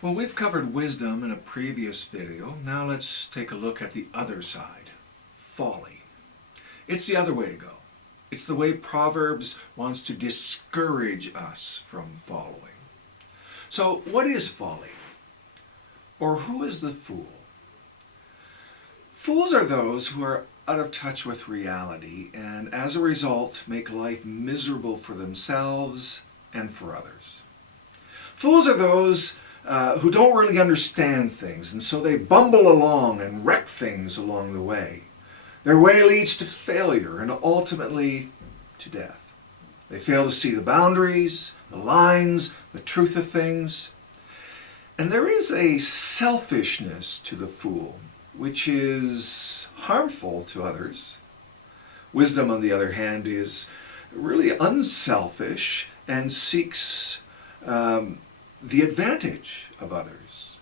Well, we've covered wisdom in a previous video. Now let's take a look at the other side, folly. It's the other way to go. It's the way Proverbs wants to discourage us from following. So, what is folly? Or who is the fool? Fools are those who are out of touch with reality and as a result make life miserable for themselves and for others. Fools are those who don't really understand things, and so they bumble along and wreck things along the way. Their way leads to failure and ultimately to death. They fail to see the boundaries, the lines, the truth of things. And there is a selfishness to the fool, which is harmful to others. Wisdom, on the other hand, is really unselfish and seeks the advantage of others.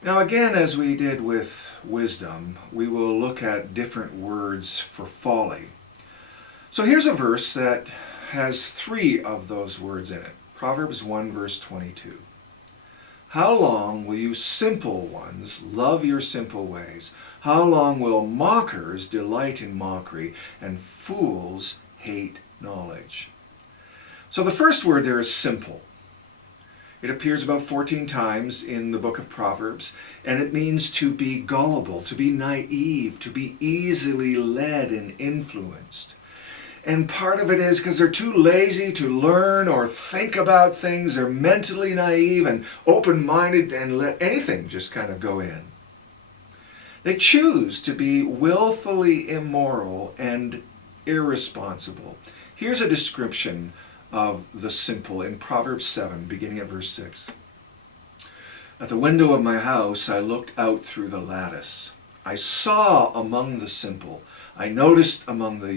Now again, as we did with wisdom, we will look at different words for folly. So here's a verse that has 3 of those words in it. Proverbs 1 verse 22. How long will you simple ones love your simple ways? How long will mockers delight in mockery and fools hate knowledge? So the first word there is simple. It appears about 14 times in the book of Proverbs, and it means to be gullible, to be naive, to be easily led and influenced. And part of it is because they're too lazy to learn or think about things. They're mentally naive and open-minded and let anything just kind of go in. They choose to be willfully immoral and irresponsible. Here's a description of the simple in Proverbs 7, beginning at verse 6. At the window of my house I looked out through the lattice. I saw among the simple, I noticed among the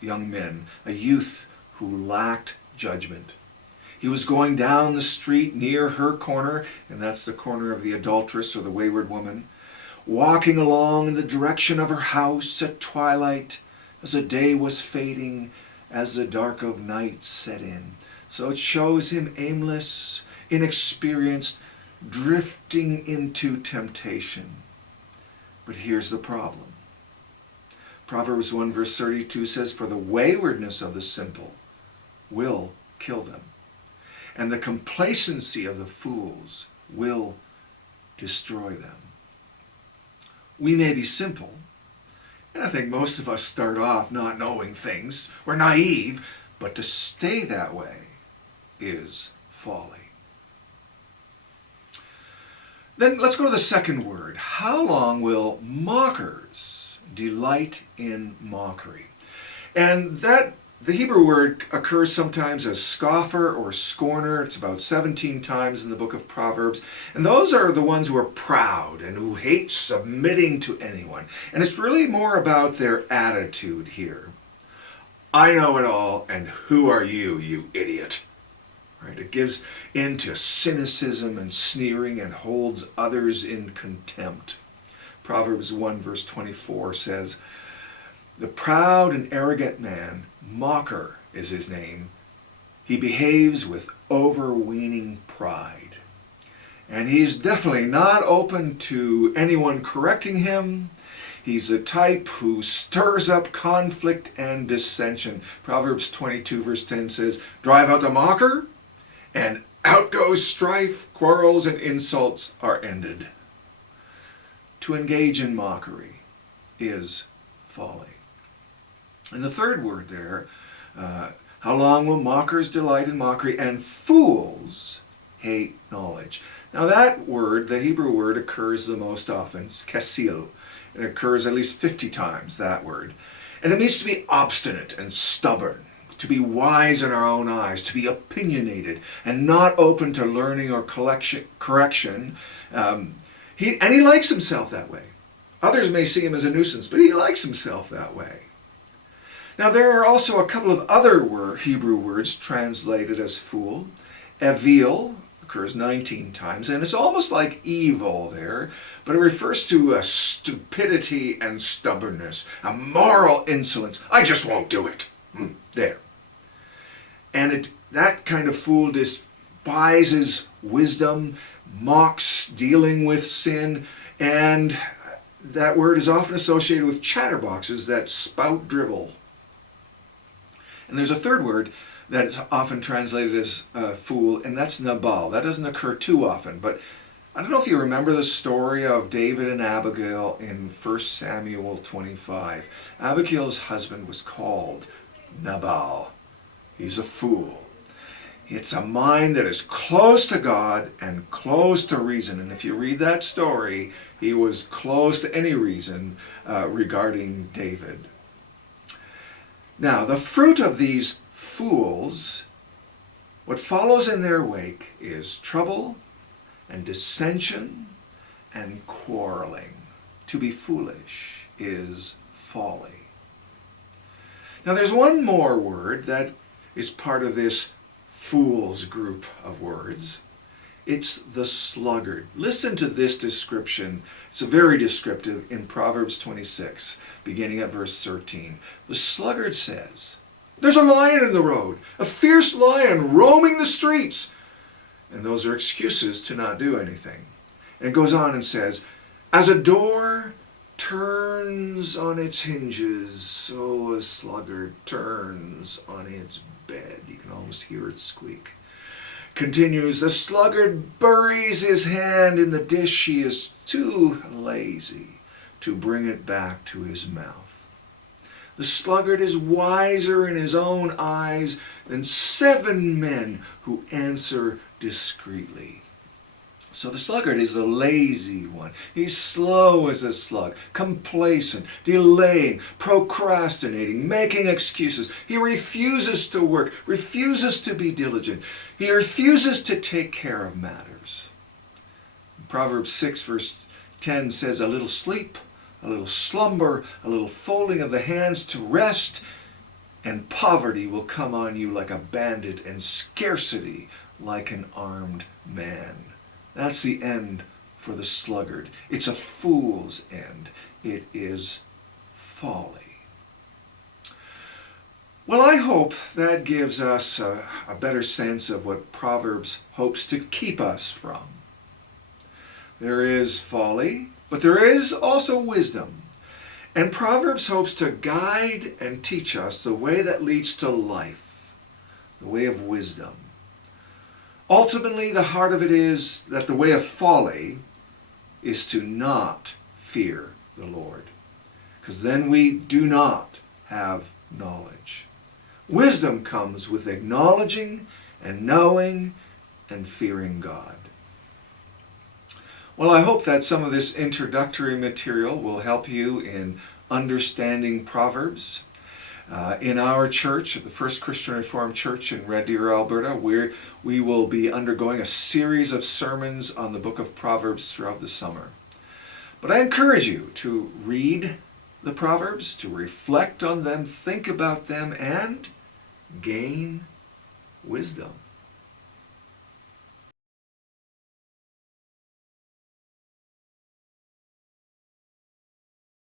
young men, a youth who lacked judgment. He was going down the street near her corner, and that's the corner of the adulteress or the wayward woman, walking along in the direction of her house at twilight, as the day was fading, as the dark of night set in. So it shows him aimless, inexperienced, drifting into temptation. But here's the problem. Proverbs 1 verse 32 says, for the waywardness of the simple will kill them, and the complacency of the fools will destroy them. We may be simple, and I think most of us start off not knowing things. We're naive, but to stay that way is folly. Then let's go to the second word. How long will mockers delight in mockery? And that the Hebrew word occurs sometimes as scoffer or scorner. It's about 17 times in the book of Proverbs. And those are the ones who are proud and who hate submitting to anyone. And it's really more about their attitude here. I know it all, and who are you, you idiot? Right? It gives into cynicism and sneering and holds others in contempt. Proverbs 1 verse 24 says, the proud and arrogant man, mocker is his name. He behaves with overweening pride. And he's definitely not open to anyone correcting him. He's the type who stirs up conflict and dissension. Proverbs 22 verse 10 says, drive out the mocker, and out goes strife, quarrels, and insults are ended. To engage in mockery is folly. And the third word there, how long will mockers delight in mockery, and fools hate knowledge? Now that word, the Hebrew word, occurs the most often. It's kesil. It occurs at least 50 times, that word. And it means to be obstinate and stubborn, to be wise in our own eyes, to be opinionated, and not open to learning or correction. He likes himself that way. Others may see him as a nuisance, but he likes himself that way. Now there are also a couple of other Hebrew words translated as fool. Evil occurs 19 times, and it's almost like evil there, but it refers to a stupidity and stubbornness, a moral insolence. I just won't do it. There. And that kind of fool despises wisdom, mocks dealing with sin, and that word is often associated with chatterboxes that spout drivel. And there's a third word that is often translated as fool, and that's Nabal. That doesn't occur too often, but I don't know if you remember the story of David and Abigail in 1 Samuel 25. Abigail's husband was called Nabal. He's a fool. It's a mind that is close to God and close to reason. And if you read that story, he was close to any reason regarding David. Now, the fruit of these fools, what follows in their wake is trouble and dissension and quarreling. To be foolish is folly. Now, there's one more word that is part of this fools group of words. It's the sluggard. Listen to this description. It's very descriptive in Proverbs 26, beginning at verse 13. The sluggard says, "There's a lion in the road, a fierce lion roaming the streets." And those are excuses to not do anything. And it goes on and says, "As a door turns on its hinges, so a sluggard turns on its bed." You can almost hear it squeak. Continues, "The sluggard buries his hand in the dish. He is too lazy to bring it back to his mouth. The sluggard is wiser in his own eyes than 7 men who answer discreetly." So the sluggard is the lazy one. He's slow as a slug, complacent, delaying, procrastinating, making excuses. He refuses to work, refuses to be diligent. He refuses to take care of matters. Proverbs 6 verse 10 says, "A little sleep, a little slumber, a little folding of the hands to rest, and poverty will come on you like a bandit, and scarcity like an armed man." That's the end for the sluggard. It's a fool's end. It is folly. Well, I hope that gives us a better sense of what Proverbs hopes to keep us from. There is folly, but there is also wisdom. And Proverbs hopes to guide and teach us the way that leads to life, the way of wisdom. Ultimately, the heart of it is that the way of folly is to not fear the Lord, because then we do not have knowledge. Wisdom comes with acknowledging and knowing and fearing God. Well, I hope that some of this introductory material will help you in understanding Proverbs. In our church, at the First Christian Reformed Church in Red Deer, Alberta, we will be undergoing a series of sermons on the book of Proverbs throughout the summer. But I encourage you to read the Proverbs, to reflect on them, think about them, and gain wisdom.